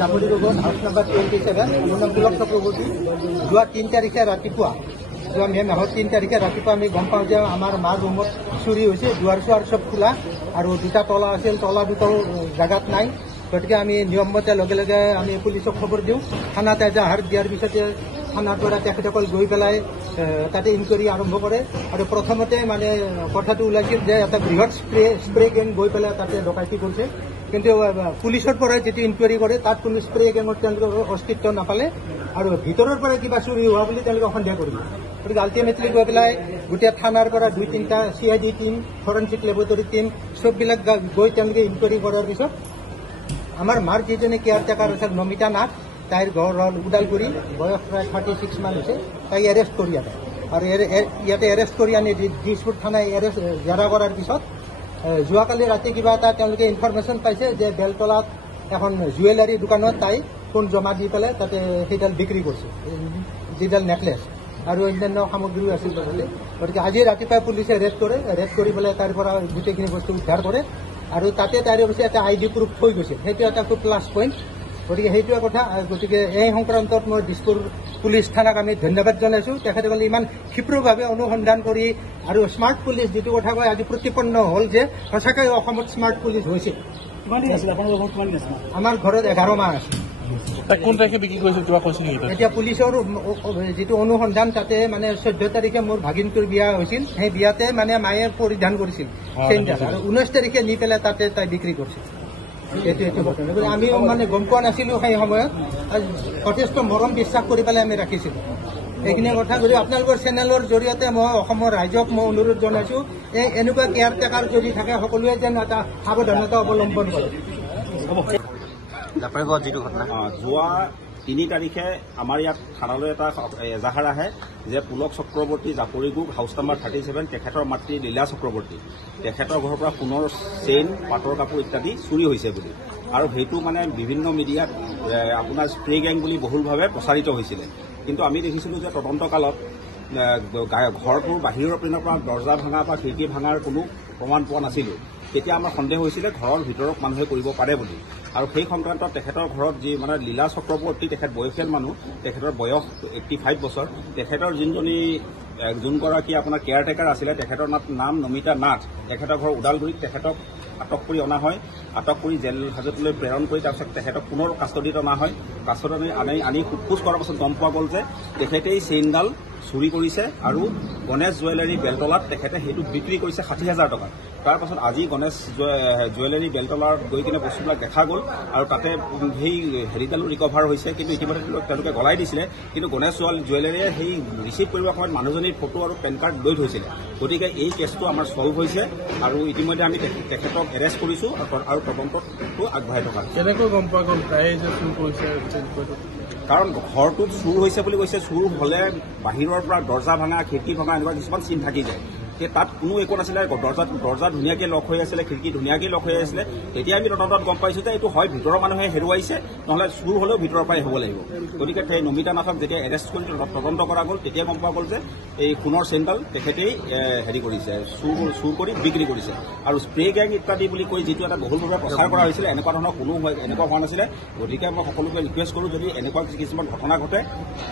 জামুৰি ৰোগত house number 27 মোৰ নাম পুলক চক্ৰৱৰ্তী। যোৱা 3 তাৰিখে ৰাতিপুৱা যোৱা মে মাহৰ 3 তাৰিখে ৰাতিপুৱা আমি গম পাওঁ যে আমাৰ মাৰ ৰুমত চুৰি হৈছে। দুৱাৰ চুৱাৰ চব খোলা আৰু দুটা তলা আছিল, তলা দুটাও জাগাত নাই। গতিকে আমি নিয়মমতে লগে লগে আমি পুলিচক খবৰ দিওঁ। থানাত এজাহাৰ দিয়াৰ পিছতে থানাৰ পৰা তেখেতসকল গৈ পেলাই তাতে ইনকুৱাৰী আৰম্ভ কৰে। আৰু প্ৰথমতে মানে কথাটো ওলাইছিল যে এটা বৃহৎ স্প্ৰে গেং গৈ পেলাই তাতে ডকাইতি কৰিছে। কিন্তু পুলিচৰ পৰা যিটো ইনকুৱাৰী কৰে তাত কোনো স্প্ৰে গেঙৰ তেওঁলোকৰ অস্তিত্ব নাপালে আৰু ভিতৰৰ পৰা কিবা চুৰি হোৱা বুলি তেওঁলোকে সন্দেহ কৰিলে। গতিকে আল্টিমেটলি গৈ পেলাই গোটেই থানাৰ পৰা 2-3টা CID team, forensic laboratory team চববিলাক গৈ তেওঁলোকে ইনকুৱাৰী কৰাৰ পিছত আমাৰ মাৰ যিজনী কেয়াৰটেকাৰ আছিল নমিতা নাথ, তাইৰ ঘৰ হ'ল ওদালগুৰি, বয়স প্ৰায় 36 মান হৈছে। তাইক এৰেষ্ট কৰি আনে আৰু ইয়াতে এৰেষ্ট কৰি আনি দিছপুৰ থানাই জেৰা কৰাৰ পিছত যোৱাকালি ৰাতি কিবা এটা তেওঁলোকে ইনফৰমেশ্যন পাইছে যে বেলতলাত এখন জুৱেলাৰী দোকানত তাই ফোন জমা দি পেলাই তাতে সেইডাল বিক্ৰী কৰিছে, যিডাল নেকলেছ আৰু অন্যান্য সামগ্ৰীও আছিল লগতে। গতিকে আজি ৰাতিপুৱা পুলিচে ৰেড কৰি পেলাই তাৰ পৰা গোটেইখিনি বস্তু উদ্ধাৰ কৰে আৰু তাতে তাইৰ অৱশ্যে এটা ID প্ৰুফ হৈ গৈছে। সেইটো এটা খুব প্লাছ পইণ্ট। গতিকে সেইটোৱে কথা। গতিকে এই সংক্ৰান্তত মই দিছপুৰ পুলিচ থানাক আমি ধন্যবাদ জনাইছোঁ। তেখেতসকলে ইমান ক্ষীপ্ৰভাৱে অনুসন্ধান কৰি আৰু স্মাৰ্ট পুলিচ যিটো কথা কয় আজি প্ৰতিপন্ন হ'ল যে সঁচাকৈ অসমত স্মাৰ্ট পুলিচ হৈছে। আমাৰ ঘৰত 11 মাহ আছে। কোন তাৰিখে বিক্ৰী কৰিছিল কিবা কৈছিল নেকি? এতিয়া পুলিচৰ যিটো অনুসন্ধান তাতে মানে 14 তাৰিখে মোৰ ভাগিনটোৰ বিয়া হৈছিল। সেই বিয়াতে মানে মায়ে পৰিধান কৰিছিল চেইনডাল আৰু 19 তাৰিখে নি পেলাই তাতে তাই বিক্ৰী কৰিছিল। আমি মানে গম পোৱা নাছিলো সেই সময়ত। যথেষ্ট মৰম বিশ্বাস কৰি পেলাই আমি ৰাখিছিলো। এইখিনি কথা যদি আপোনালোকৰ চেনেলৰ জৰিয়তে মই অসমৰ ৰাইজক মই অনুৰোধ জনাইছো, এনেকুৱা কেয়াৰটেকাৰ যদি থাকে সকলোৱে যেন এটা সাৱধানতা অৱলম্বন কৰে। যোৱা 3 তাৰিখে আমাৰ ইয়াত থানালৈ এটা এজাহাৰ আহে যে পুলক চক্ৰৱৰ্তী জাপৰিগুগ হাউচ নাম্বাৰ 37 তেখেতৰ মাতৃ লীলা চক্ৰৱৰ্তী, তেখেতৰ ঘৰৰ পৰা সোণৰ চেইন, পাটৰ কাপোৰ ইত্যাদি চুৰি হৈছে বুলি। আৰু সেইটো মানে বিভিন্ন মিডিয়াত আপোনাৰ স্প্ৰে গেং বুলি বহুলভাৱে প্ৰচাৰিত হৈছিলে। কিন্তু আমি দেখিছিলোঁ যে তদন্তকালত ঘৰটোৰ বাহিৰৰ পিনৰ পৰা দৰ্জা ভাঙা বা খিৰিকী ভাঙাৰ কোনো প্ৰমাণ পোৱা নাছিলোঁ। তেতিয়া আমাৰ সন্দেহ হৈছিলে ঘৰৰ ভিতৰত মানুহে কৰিব পাৰে বুলি। আৰু সেই সংক্ৰান্তত তেখেতৰ ঘৰত যি মানে লীলা চক্ৰৱৰ্তী, তেখেত বয়সীয়াল মানুহ, তেখেতৰ বয়স 85 বছৰ। তেখেতৰ যোনগৰাকী আপোনাৰ কেয়াৰটেকাৰ আছিলে তেখেতৰ নাম নমিতা নাথ, তেখেতৰ ঘৰ ওদালগুৰিত। তেখেতক আটক কৰি অনা হয়, আটক কৰি জেল হাজতলৈ প্ৰেৰণ কৰি তাৰপিছত তেখেতক পুনৰ কাষ্টডিত অনা হয়। কাষ্টডিত আনি সোধপোছ কৰাৰ পাছত গম পোৱা গ'ল যে তেখেতেই চেইনডাল চুৰি কৰিছে আৰু গণেশ জুৱেলাৰী বেলতলাত তেখেতে সেইটো বিক্ৰী কৰিছে 60,000 টকাত। তাৰপাছত আজি গণেশ জুৱেলাৰী বেলতলাত গৈ কিনে বস্তুবিলাক দেখা গ'ল আৰু তাতে সেই হেৰিডালো ৰিকভাৰ হৈছে। কিন্তু ইতিমধ্যে তেওঁলোকে গলাই দিছিলে। কিন্তু গণেশ জুৱেলাৰীয়ে সেই ৰিচিভ কৰিবৰ সময়ত মানুহজনীৰ ফটো আৰু পেন কাৰ্ড লৈ থৈছিলে। গতিকে এই কেছটো আমাৰ চল্ভ হৈছে আৰু ইতিমধ্যে আমি তেখেতক এৰেষ্ট কৰিছোঁ আৰু তদন্তটো আগবঢ়াই থকা হৈছে। কেনেকৈ গম পোৱা গ'ল তাই যে চুৰ কৰিছে? কাৰণ ঘৰটোত চুৰ হৈছে বুলি কৈছে। চুৰ হ'লে বাহিৰৰ পৰা দৰ্জা ভাঙা, খিৰিকী ভাঙা এনেকুৱা কিছুমান চিন থাকি যায়। তাত কোনো একো নাছিলে। দৰ্জা ধুনীয়াকৈ লক হৈ আছিলে, খিৰিকী ধুনীয়াকৈ লক হৈ আছিলে। তেতিয়া আমি তদন্তত গম পাইছোঁ যে এইটো হয় ভিতৰৰ মানুহে হেৰুৱাইছে, নহ'লে চুৰ হ'লেও ভিতৰৰ পৰাই হ'ব লাগিব। গতিকে সেই নমিতা নাথক যেতিয়া এৰেষ্ট কৰি তদন্ত কৰা গ'ল তেতিয়া গম পোৱা গ'ল যে এই সোণৰ চেইনডাল তেখেতেই হেৰি কৰিছে, চুৰ কৰি বিক্ৰী কৰিছে। আৰু স্প্ৰে গেং ইত্যাদি বুলি কৈ যিটো এটা বহুলভাৱে প্ৰচাৰ কৰা হৈছিলে, এনেকুৱা ধৰণৰ এনেকুৱা হোৱা নাছিলে। গতিকে মই সকলোকে ৰিকুৱেষ্ট কৰোঁ, যদি এনেকুৱা কিছুমান ঘটনা ঘটে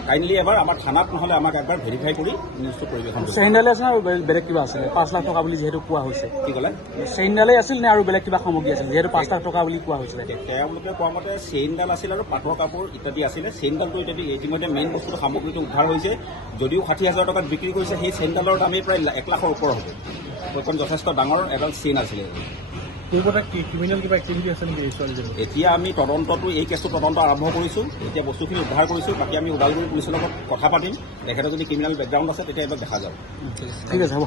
কাইণ্ডলি এবাৰ আমাৰ থানাত নহ'লে আমাক একবাৰ ভেৰিফাই কৰি নিউজটো পৰিৱেশন কৰিব। 5 লাখ টকা বুলি যিহেতু কোৱা হৈছে, কি ক'লে? চেইনডালেই আছিল নে আৰু বেলেগ কিবা সামগ্ৰী আছিল? যিহেতু 5 লাখ টকা বুলি কোৱা হৈছিলে। তেওঁলোকে কোৱা মতে চেইনডাল আছিল আৰু পাটৰ কাপোৰ ইত্যাদি আছিলে। চেইনডালটো ইতিমধ্যে মেইন বস্তুটো সামগ্ৰীটো উদ্ধাৰ হৈছে। যদিও 60,000 টকাত বিক্ৰী কৰিছে, সেই চেইনডালৰ দামেই প্ৰায় 1 লাখৰ ওপৰ হ'ব। এখন যথেষ্ট ডাঙৰ এডাল চেইন আছিলে। এতিয়া আমি তদন্তটো এই কেছটো তদন্ত আৰম্ভ কৰিছোঁ। এতিয়া বস্তুখিনি উদ্ধাৰ কৰিছোঁ। বাকী আমি ওদালগুৰি পুলিচৰ লগত কথা পাতিম। তেখেতৰ যদি ক্ৰিমিনেল বেকগ্ৰাউণ্ড আছে তেতিয়া এইবিলাক দেখা যাব। ঠিক আছে, হ'ব।